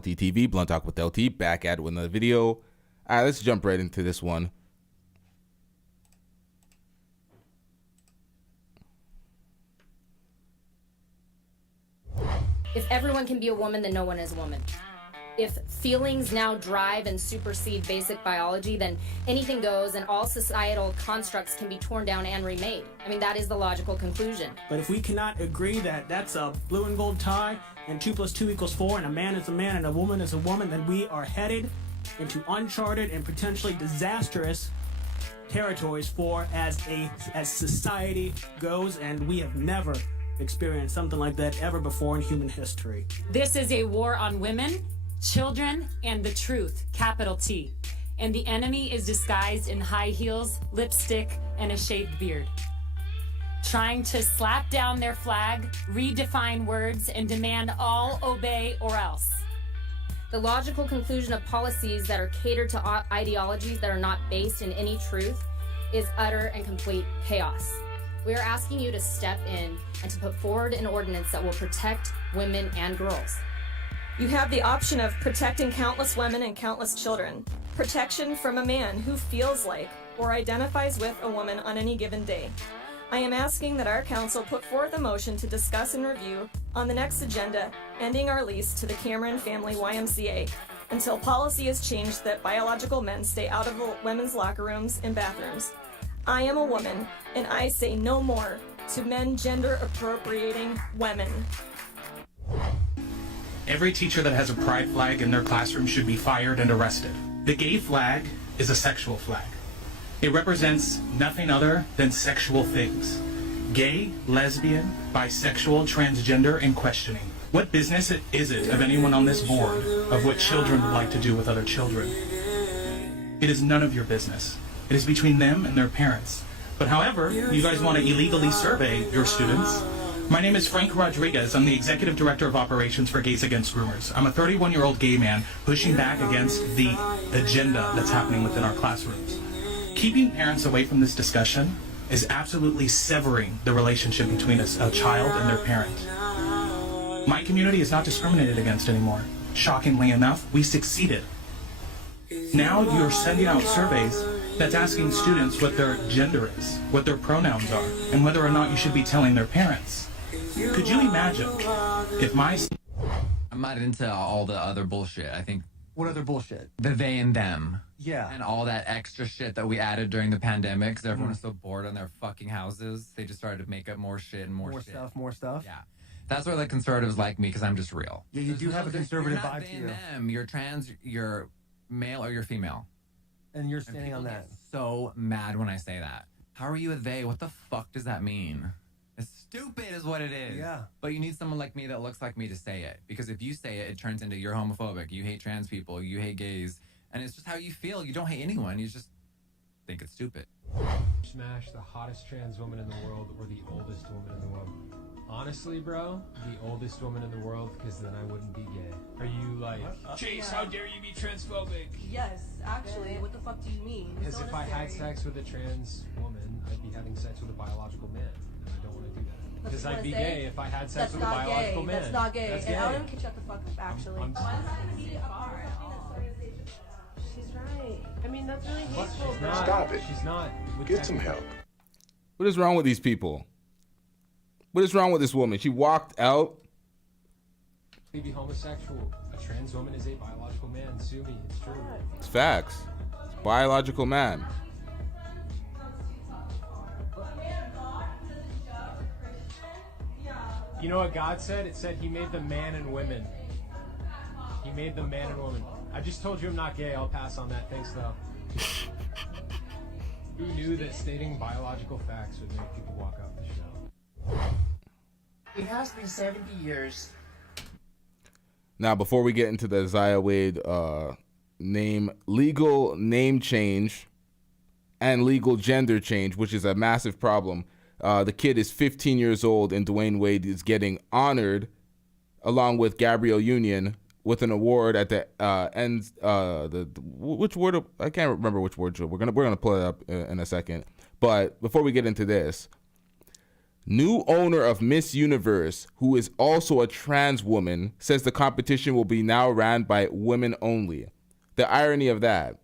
LTTV, Blunt Talk with LT, back at it with another video. All right, let's jump right into this one. If everyone can be a woman, then no one is a woman. If feelings now drive and supersede basic biology, then anything goes and all societal constructs can be torn down and remade. I mean, that is the logical conclusion. But if we cannot agree that that's a blue and gold tie and 2 + 2 = 4 and a man is a man and a woman is a woman, then we are headed into uncharted and potentially disastrous territories for as society goes, and we have never experienced something like that ever before in human history. This is a war on women, children, and the truth, capital T. And the enemy is disguised in high heels, lipstick, and a shaved beard. Trying to slap down their flag, redefine words, and demand all obey or else. The logical conclusion of policies that are catered to ideologies that are not based in any truth is utter and complete chaos. We are asking you to step in and to put forward an ordinance that will protect women and girls. You have the option of protecting countless women and countless children. Protection from a man who feels like or identifies with a woman on any given day. I am asking that our council put forth a motion to discuss and review on the next agenda ending our lease to the Cameron Family YMCA until policy is changed that biological men stay out of women's locker rooms and bathrooms. I am a woman, and I say no more to men gender appropriating women. Every teacher that has a pride flag in their classroom should be fired and arrested. The gay flag is a sexual flag. It represents nothing other than sexual things. Gay, lesbian, bisexual, transgender, and questioning. What business is it of anyone on this board of what children would like to do with other children? It is none of your business. It is between them and their parents. But however, you guys want to illegally survey your students. My name is Frank Rodriguez. I'm the Executive Director of Operations for Gays Against Groomers. I'm a 31-year-old gay man pushing back against the agenda that's happening within our classrooms. Keeping parents away from this discussion is absolutely severing the relationship between a child and their parent. My community is not discriminated against anymore. Shockingly enough, we succeeded. Now you're sending out surveys that's asking students what their gender is, what their pronouns are, and whether or not you should be telling their parents. Could you imagine if I'm not into all the other bullshit. I think... What other bullshit? The they and them. Yeah. And all that extra shit that we added during the pandemic because everyone was so bored on their fucking houses. They just started to make up more shit and more shit. More stuff? Yeah. That's why the conservatives like me, because I'm just real. Yeah, you do have a conservative vibe to you. You're not they and them. You're trans, you're male, or you're female. And you're standing on that. Get so mad when I say that. How are you a they? What the fuck does that mean? It's stupid is what it is. Yeah. But you need someone like me that looks like me to say it. Because if you say it, it turns into you're homophobic, you hate trans people, you hate gays. And it's just how you feel. You don't hate anyone. You just think it's stupid. Smash the hottest trans woman in the world or the oldest woman in the world? Honestly, bro, the oldest woman in the world, because then I wouldn't be gay. Are you like, Chase, how dare you be transphobic? Yes, actually, what the fuck do you mean? Because if I had sex with a trans woman, I'd be having sex with a biological man, and I don't want to do that. Because I'd be gay if I had sex with a biological man. That's not gay. That's And gay. I wouldn't shut the fuck up, actually. She's right. I mean, that's really hateful. Stop it. She's not. Get some help. What is wrong with these people? What is wrong with this woman? She walked out. Be homosexual. A trans woman is a biological man. Sue me. It's true. It's facts. It's biological man. You know what God said? It said he made the man and women. He made the man and woman. I just told you I'm not gay. I'll pass on that. Thanks, though. Who knew that stating biological facts would make people walk off the show? It has been 70 years. Now, before we get into the Zaya Wade legal name change and legal gender change, which is a massive problem, the kid is 15 years old, and Dwyane Wade is getting honored along with Gabrielle Union with an award at the end. Which word? I can't remember which word. We're gonna pull it up in a second. But before we get into this, New owner of Miss Universe, who is also a trans woman, says the competition will be now ran by women only. The irony of that.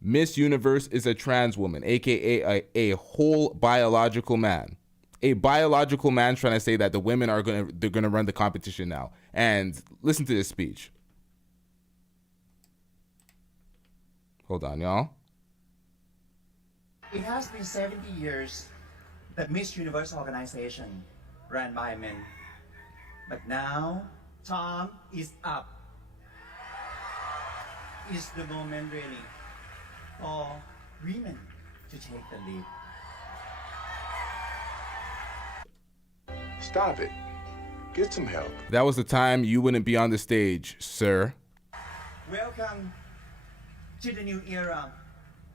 Miss Universe is a trans woman, aka a whole biological man. A biological man trying to say that the women are gonna run the competition now. And listen to this speech. Hold on, y'all. It has been 70 years that Miss Universe organization ran by men. But now, time is up. It's the moment really for women to take the lead. Stop it. Get some help. That was the time you wouldn't be on the stage, sir. Welcome to the new era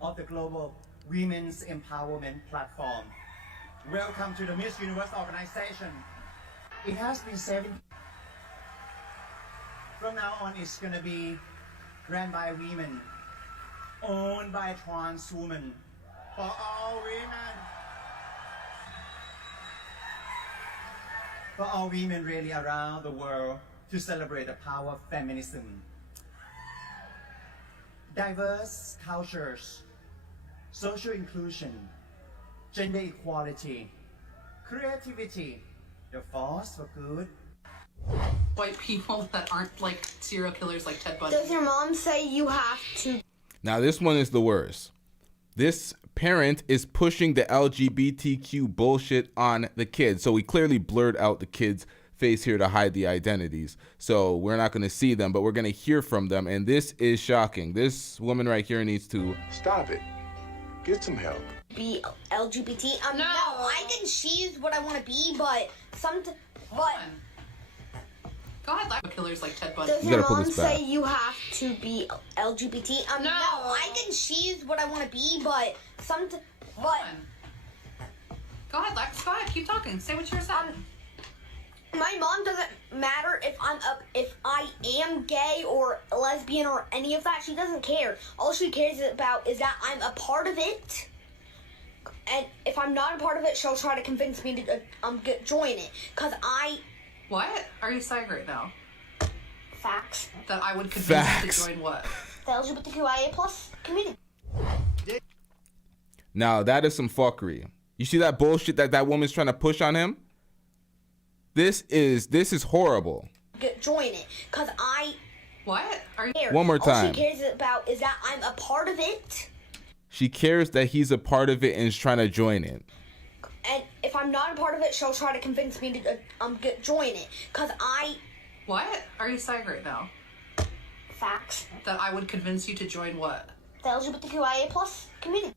of the global women's empowerment platform. Welcome to the Miss Universe organization. It has been 7. From now on, it's gonna be ran by women, owned by trans women, for all women. For all women really around the world to celebrate the power of feminism. Diverse cultures, social inclusion, gender equality, creativity, the force for good. White people that aren't like serial killers like Ted Bundy. Does your mom say you have to? Now this one is the worst. This parent is pushing the LGBTQ bullshit on the kids. So we clearly blurred out the kid's face here to hide the identities. So we're not going to see them, but we're going to hear from them. And this is shocking. This woman right here needs to... Stop it. Get some help. Be LGBT? No. I can choose what I want to be, but Go ahead, like killers like Ted Bundy. Does your mom say you have to be LGBT? No. I can choose what I want to be, but Go ahead, Lex. Go ahead. Keep talking. Say what you're saying. My mom doesn't matter if I am gay or lesbian or any of that. She doesn't care. All she cares about is that I'm a part of it. And if I'm not a part of it, she'll try to convince me to join it. Cause What are you saying right now? Facts. That I would convince you to join what? The LGBTQIA plus community. Now that is some fuckery. You see that bullshit that woman's trying to push on him? This is horrible. Join it. Cause What are you... One more time. All she cares about is that I'm a part of it. She cares that he's a part of it and is trying to join it. And if I'm not a part of it, she'll try to convince me to join it. Cause What are you saying right now? Facts. That I would convince you to join what? The LGBTQIA plus community.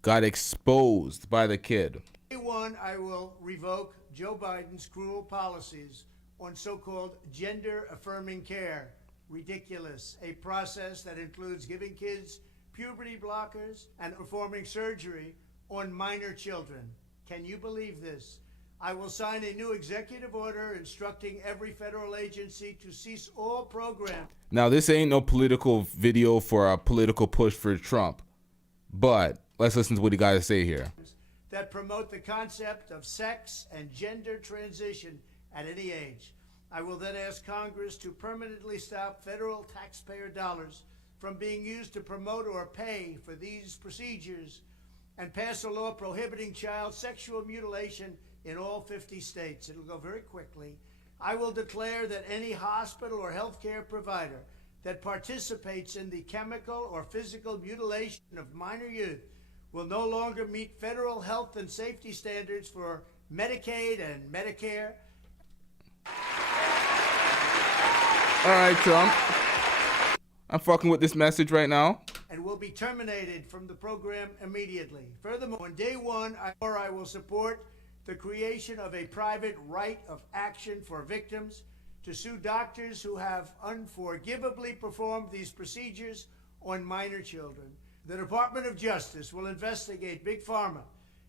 Got exposed by the kid. Day one, I will revoke Joe Biden's cruel policies on so-called gender-affirming care. Ridiculous. A process that includes giving kids puberty blockers and performing surgery on minor children. Can you believe this? I will sign a new executive order instructing every federal agency to cease all programs. Now, this ain't no political video for a political push for Trump, but let's listen to what he got to say here. That promote the concept of sex and gender transition at any age. I will then ask Congress to permanently stop federal taxpayer dollars from being used to promote or pay for these procedures and pass a law prohibiting child sexual mutilation in all 50 states. It'll go very quickly. I will declare that any hospital or healthcare provider that participates in the chemical or physical mutilation of minor youth will no longer meet federal health and safety standards for Medicaid and Medicare. All right, Trump. I'm fucking with this message right now. And will be terminated from the program immediately. Furthermore, on day one, I will support the creation of a private right of action for victims to sue doctors who have unforgivably performed these procedures on minor children. The Department of Justice will investigate Big Pharma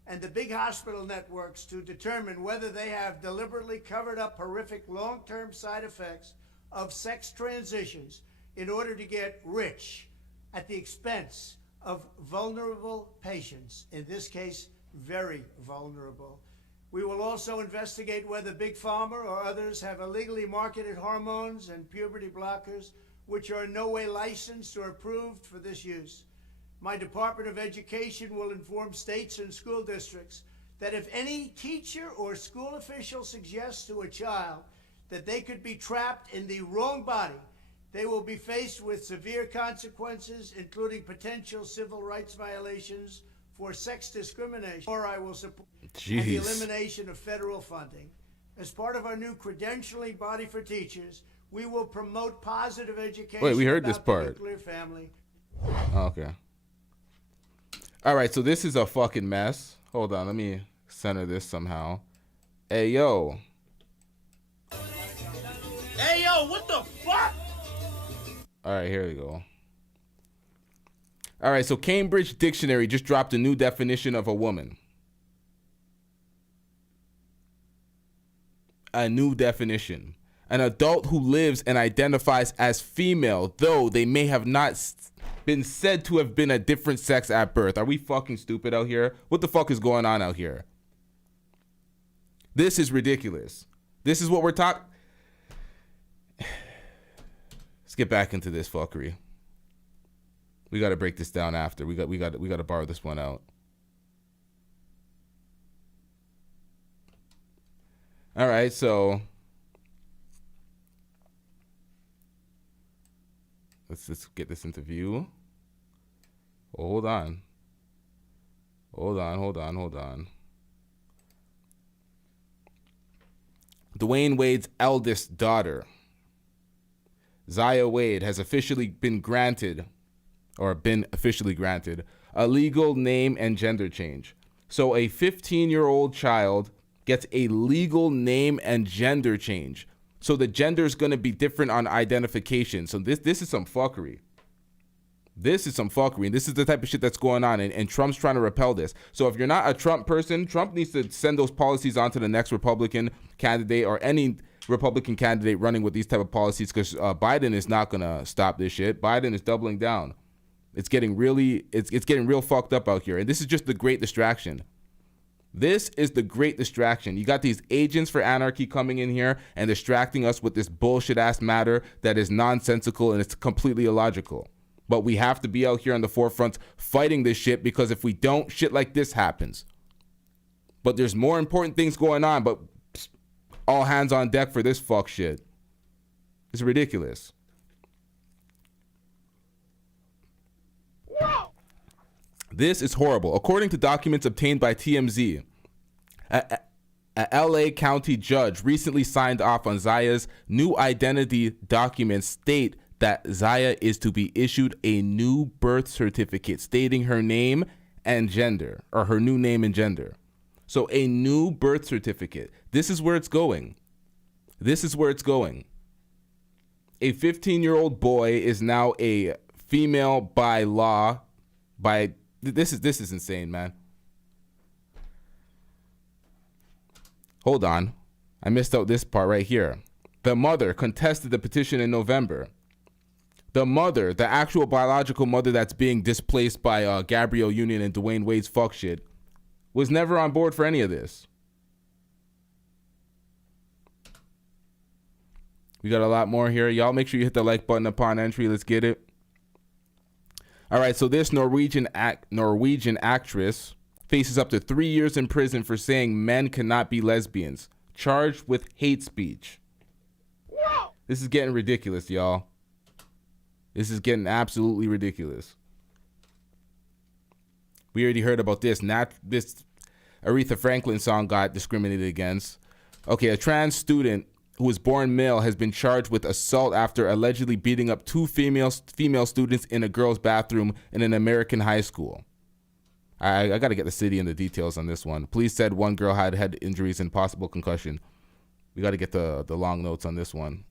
and the big hospital networks to determine whether they have deliberately covered up horrific long-term side effects of sex transitions in order to get rich at the expense of vulnerable patients, in this case, very vulnerable. We will also investigate whether Big Pharma or others have illegally marketed hormones and puberty blockers which are in no way licensed or approved for this use. My Department of Education will inform states and school districts that if any teacher or school official suggests to a child that they could be trapped in the wrong body, they will be faced with severe consequences, including potential civil rights violations for sex discrimination, or I will support the elimination of federal funding. As part of our new credentialing body for teachers, we will promote positive education. Wait, we heard about this part. The nuclear family. Okay. All right, so this is a fucking mess. Hold on, let me center this somehow. Hey, yo. Hey, yo, what the fuck? All right, here we go. All right, so Cambridge Dictionary just dropped a new definition of a woman. A new definition. An adult who lives and identifies as female, though they may have not been said to have been a different sex at birth. Are we fucking stupid out here? What the fuck is going on out here? This is ridiculous. This is what we're talking. Let's get back into this fuckery. We got to break this down after. We got to borrow this one out. All right, so let's get this into view. Hold on. Dwyane Wade's eldest daughter, Zaya Wade, has officially been granted a legal name and gender change. So a 15-year-old child gets a legal name and gender change. So the gender is going to be different on identification. So this is some fuckery. This is some fuckery. And this is the type of shit that's going on. And Trump's trying to repel this. So if you're not a Trump person, Trump needs to send those policies on to the next Republican candidate or any Republican candidate running with these type of policies, because Biden is not going to stop this shit. Biden is doubling down. It's getting real fucked up out here. And this is just the great distraction. This is the great distraction. You got these agents for anarchy coming in here and distracting us with this bullshit ass matter that is nonsensical and it's completely illogical. But we have to be out here on the forefront fighting this shit, because if we don't, shit like this happens. But there's more important things going on, but all hands on deck for this fuck shit. It's ridiculous. This is horrible. According to documents obtained by TMZ, a LA County judge recently signed off on Zaya's new identity documents state that Zaya is to be issued a new birth certificate stating her name and gender, or her new name and gender. So a new birth certificate. This is where it's going. This is where it's going. A 15-year-old boy is now a female by law. This is insane, man. Hold on. I missed out this part right here. The mother contested the petition in November. The mother, the actual biological mother that's being displaced by Gabrielle Union and Dwyane Wade's fuck shit, was never on board for any of this. We got a lot more here. Y'all make sure you hit the like button upon entry. Let's get it. All right, so this Norwegian actress faces up to 3 years in prison for saying men cannot be lesbians, charged with hate speech. This is getting ridiculous, y'all. This is getting absolutely ridiculous. We already heard about this. This Aretha Franklin song got discriminated against. Okay, a trans student who was born male has been charged with assault after allegedly beating up two female students in a girl's bathroom in an American high school. I got to get the city and the details on this one. Police said one girl had head injuries and possible concussion. We got to get the long notes on this one.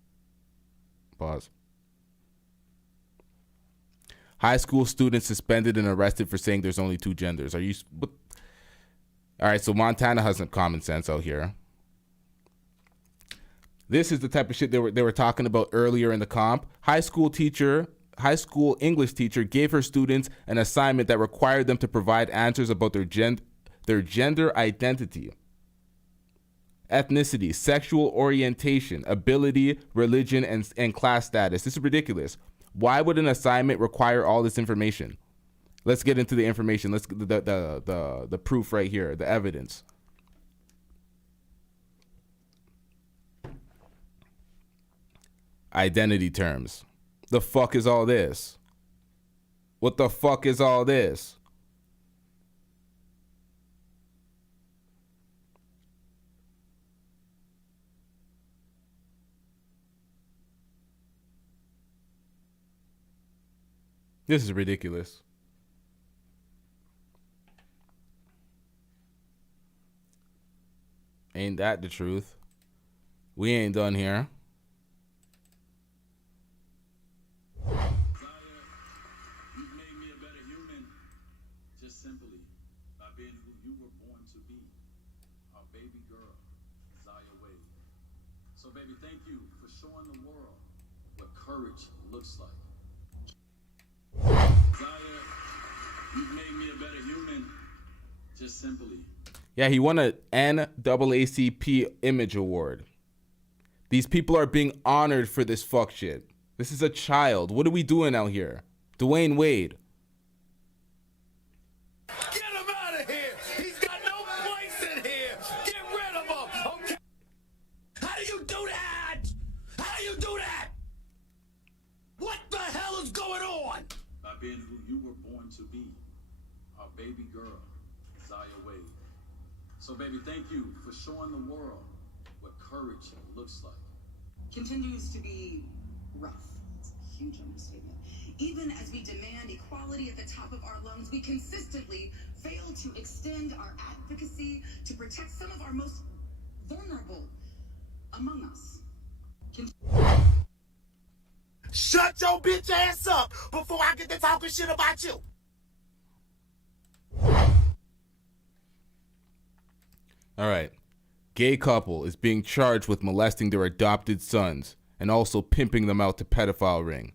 Pause. High school students suspended and arrested for saying there's only two genders. Are you? What? All right, so Montana has some common sense out here. This is the type of shit they were talking about earlier in the comp. High school English teacher gave her students an assignment that required them to provide answers about their their gender identity, ethnicity, sexual orientation, ability, religion, and class status. This is ridiculous. Why would an assignment require all this information? Let's get into the information. Let's the proof right here, the evidence. Identity terms. The fuck is all this? What the fuck is all this? This is ridiculous. Ain't that the truth? We ain't done here. Zaya, you've made me a better human, just simply by being who you were born to be, our baby girl, Zaya Wade. So baby, thank you for showing the world what courage looks like. Zaya, you've made me a better human, just simply. Yeah, he won an NAACP Image Award. These people are being honored for this fuck shit. This is a child. What are we doing out here? Dwyane Wade. Get him out of here! He's got no place in here! Get rid of him! Okay? How do you do that? How do you do that? What the hell is going on? By being who you were born to be, our baby girl, Zaya Wade. So baby, thank you for showing the world what courage looks like. Continues to be rough. It's a huge understatement. Even as we demand equality at the top of our lungs, we consistently fail to extend our advocacy to protect some of our most vulnerable among us. Shut your bitch ass up before I get to talking shit about you. All right. Gay couple is being charged with molesting their adopted sons and also pimping them out to pedophile ring.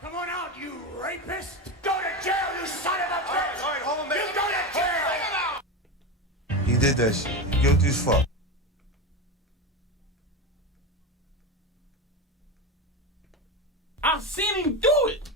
Come on out, you rapist! Go to jail, you son of a bitch! All right, hold on, man. You go to jail! He did that shit. Guilty as fuck. I've seen him do it!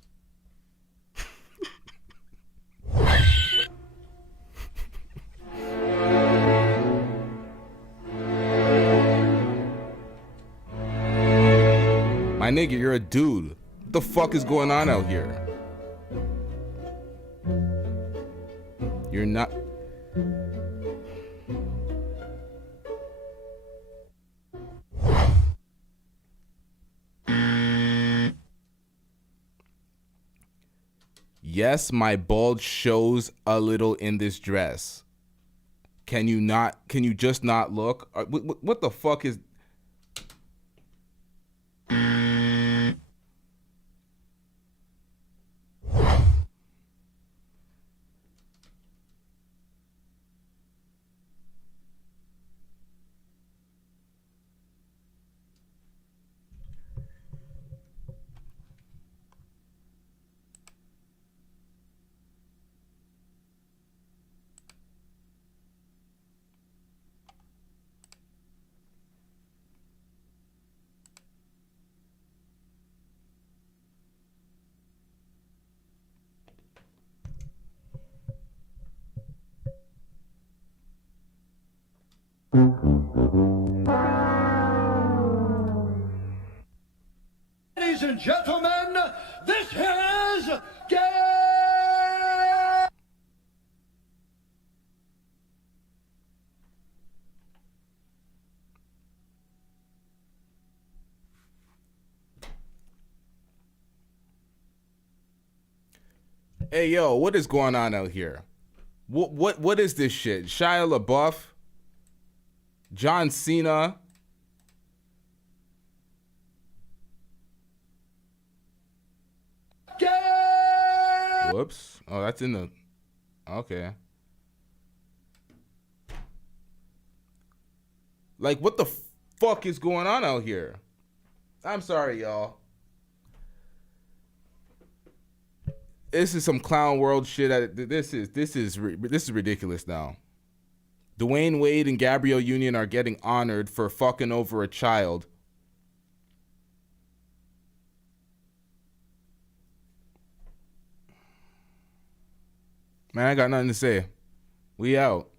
My nigga, you're a dude. What the fuck is going on out here? You're not... Yes, my bulge shows a little in this dress. Can you just not look? What the fuck is... Ladies and gentlemen, this is Gay! Hey, yo, what is going on out here? What is this shit? Shia LaBeouf? John Cena? Gay! Whoops. Oh, that's in the... Okay. Like, what the fuck is going on out here? I'm sorry, y'all. This is some clown world shit. This is ridiculous now. Dwyane Wade and Gabrielle Union are getting honored for fucking over a child. Man, I got nothing to say. We out.